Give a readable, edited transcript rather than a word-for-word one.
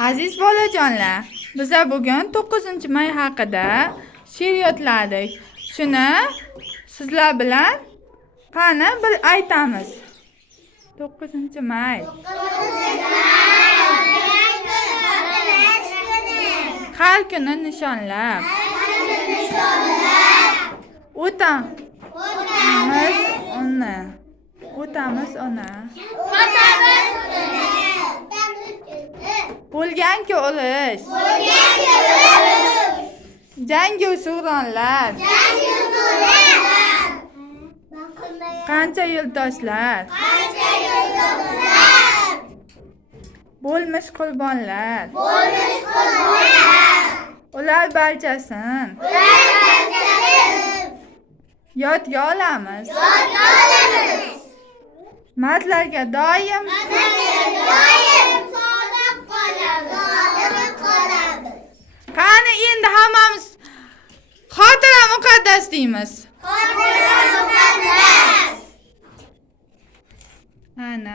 Aziz bolajonlar, biz bugun 9-may haqida she'r yodladik. Shuni sizlar bilan qani bir aytamiz. 9-may. Har kuni nishonlab. O'tamiz uni. Bo'lganki urush. Jangu suvronlar. Qancha yo'ldoshlar. Bo'lmish qurbonlar. Ular barchasin yodga olamiz. Mardlarga doim qani endi hammamiz xotira muqaddas deymiz.